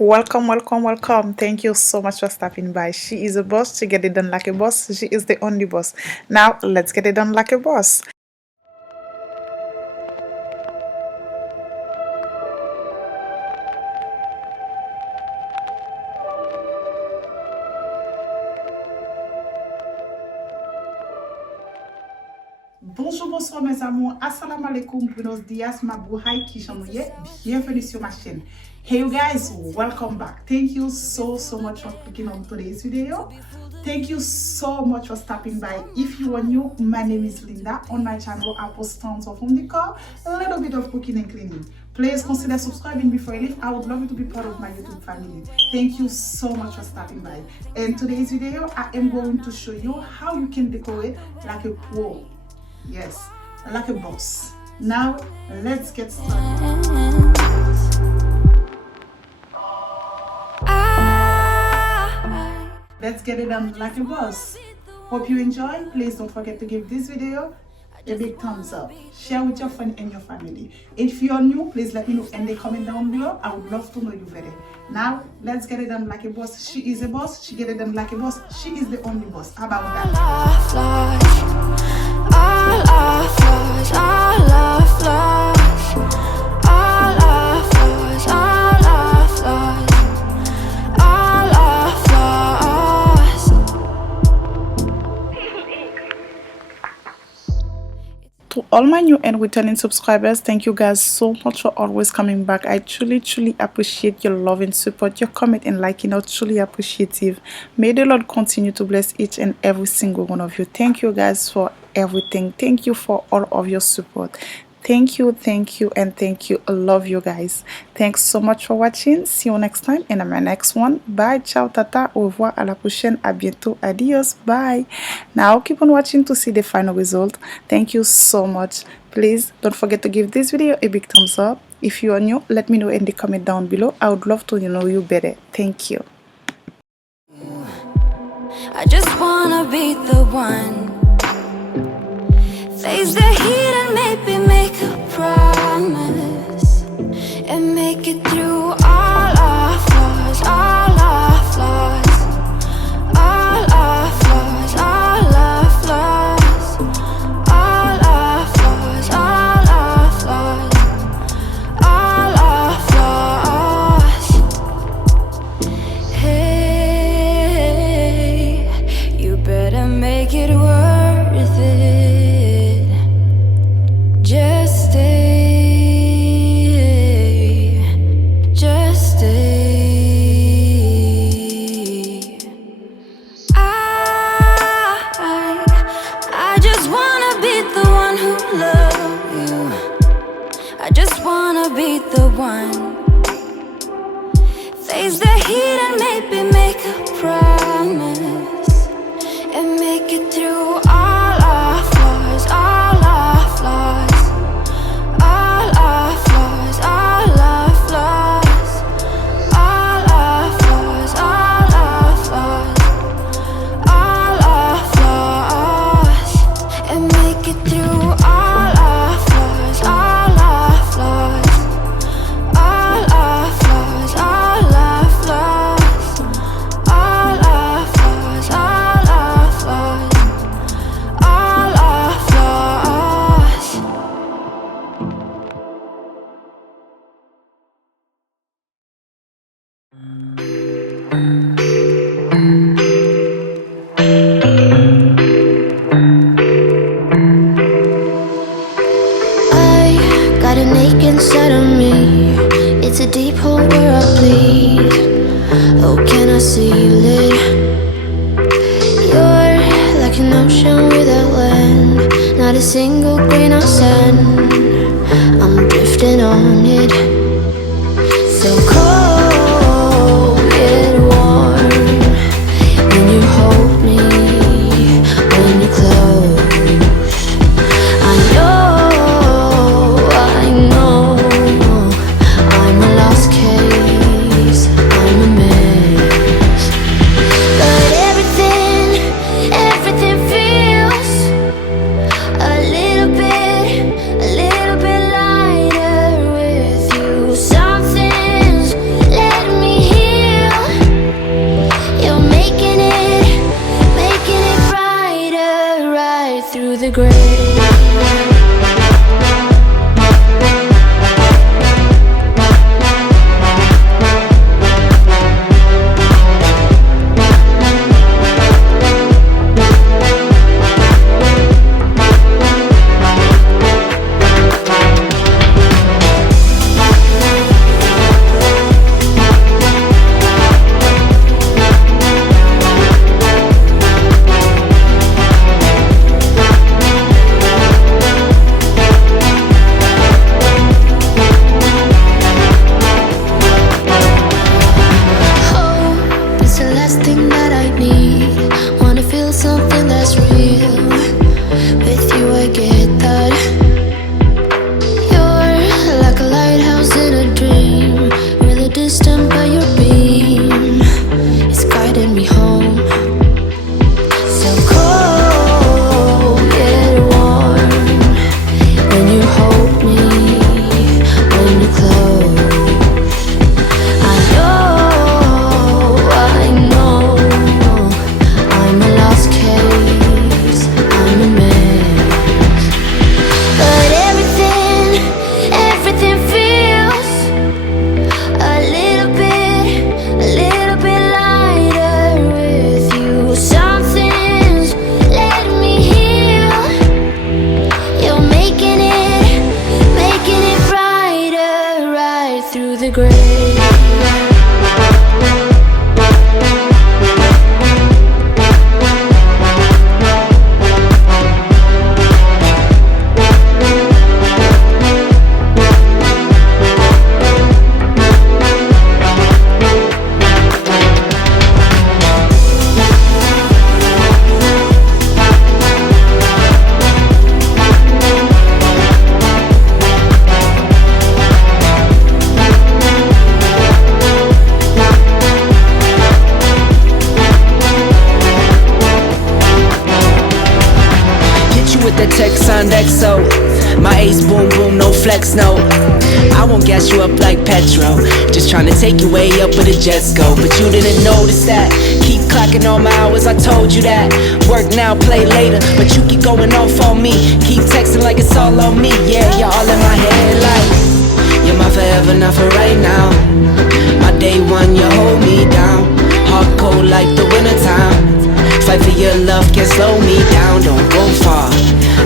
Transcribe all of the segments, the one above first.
Welcome, welcome, welcome. Thank you so much for stopping by. She is a boss. She get it done like a boss. She is the only boss. Now, let's get it done like a boss. Bonjour, bonsoir mes amours. Assalamu alaikum, buenos dias, mabuhay, kishanuye. Bienvenue sur ma chaîne. Hey you guys, welcome back. Thank you so much for clicking on today's video. Thank you so much for stopping by. If you are new, my name is Linda. On my channel, I post tons of home decor, a little bit of cooking and cleaning. Please consider subscribing before you leave. I would love you to be part of my YouTube family. Thank you so much for stopping by. In today's video, I am going to show you how you can decorate like a pro. Yes, like a boss. Now, let's get started. Let's get it done like a boss. Hope you enjoy. Please don't forget to give this video a big thumbs up. Share with your friend and your family. If you're new, please let me know in the comment down below. I would love to know you better. Now, let's get it done like a boss. She is a boss. She get it done like a boss. She is the only boss. How about that? To all my new and returning subscribers, thank you guys so much for always coming back. I truly appreciate your love and support. Your comment and liking are truly appreciative. May the Lord continue to bless each and every single one of you. Thank you guys for everything. Thank you for all of your support. Thank you, and thank you. I love you guys. Thanks so much for watching. See you next time in my next one. Bye, ciao, tata, au revoir, à la prochaine, à bientôt, adios, bye. Now keep on watching to see the final result. Thank you so much. Please don't forget to give this video a big thumbs up. If you are new, let me know in the comment down below. I would love to know you better. Thank you. I just wanna be the one. Face the heat and maybe make a promise and make it through all our flaws, all our flaws, all our flaws, all our flaws, all our flaws, all our flaws, all our flaws. Hey, you better make it worth it. Just stay, just stay. I just wanna be the one who loves you. I just wanna be the one. Face the heat and maybe make a promise and make it through all our flaws, all our flaws. An ache inside of me. It's a deep hole where I bleed. Oh, can I seal it? You're like an ocean without land. Not a single grain of sand. I'm drifting on it. So cold yet warm. When you hold me, when you close, I know I'm a lost case, I'm a mess. But everything feels a little bit lighter. grave. My ace boom boom, no flex, no. I won't gas you up like petrol. Just tryna take you way up where the jets go. But you didn't notice that. Keep clocking all my hours, I told you that. Work now, play later, but you keep going off on me. Keep texting like it's all on me. Yeah, you're all in my head like you're my forever, not for right now. My day one, you hold me down. Hard cold like the wintertime. Fight for your love, can't slow me down. Don't go far.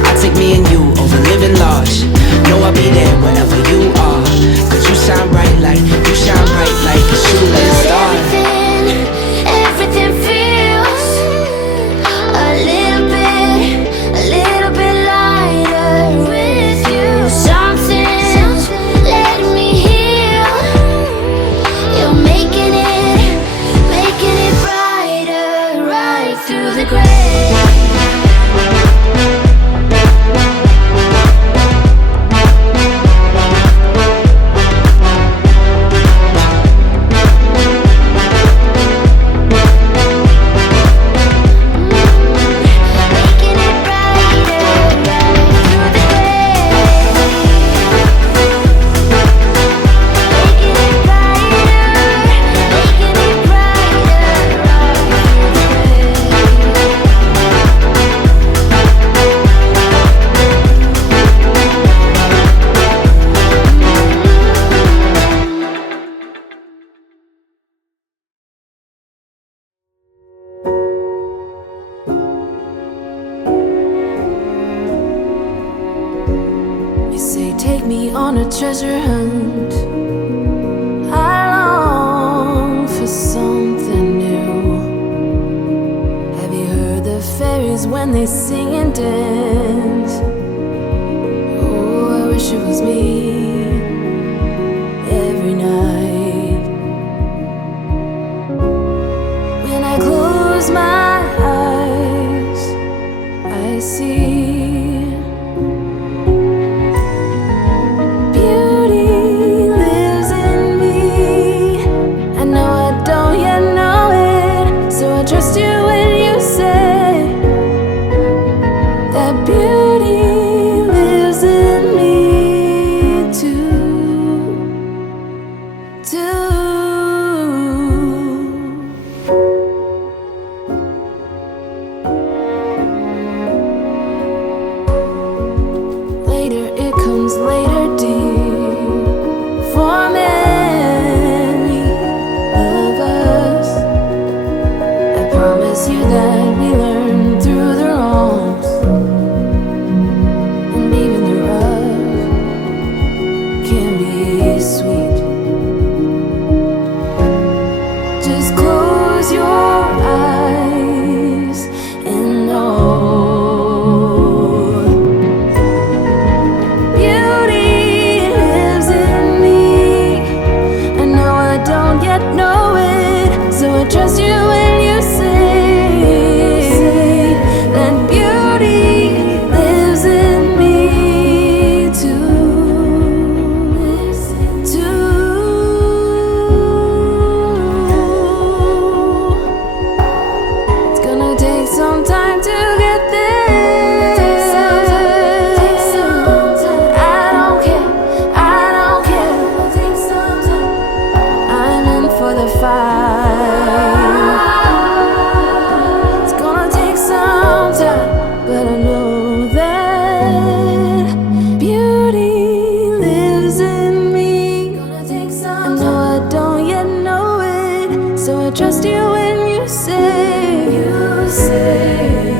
I take me and you over living large. Know I'll be there wherever you are. Cause you shine bright like a shooting star. Everything feels a little bit lighter with you. Something's letting me heal. You're making it brighter right through the gray. Take me on a treasure hunt. I long for something new. Have you heard the fairies when they sing and dance? Oh, I wish it was me every night. When I close my eyes, I see trust you when you say that beauty know it. So I trust you when you say that beauty lives in me too. It's gonna take some time to get there. It's gonna take some time, but I know that beauty lives in me. I know I don't yet know it, so I trust you when you say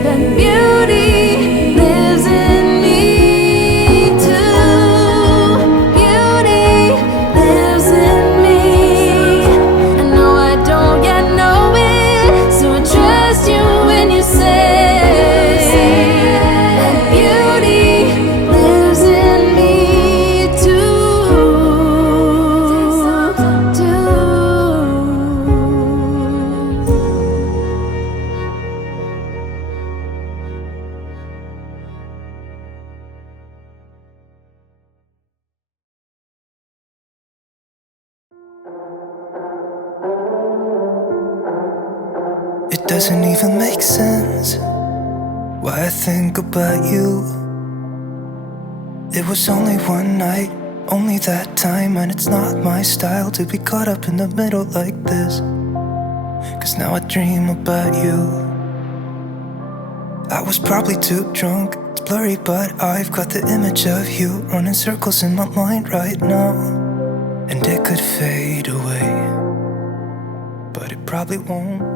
that beauty lives in me too. Beauty lives in me. It doesn't even make sense why I think about you. It was only one night, only that time, and it's not my style to be caught up in the middle like this. 'Cause now I dream about you. I was probably too drunk, it's blurry, but I've got the image of you running circles in my mind right now. And it could fade away, but it probably won't.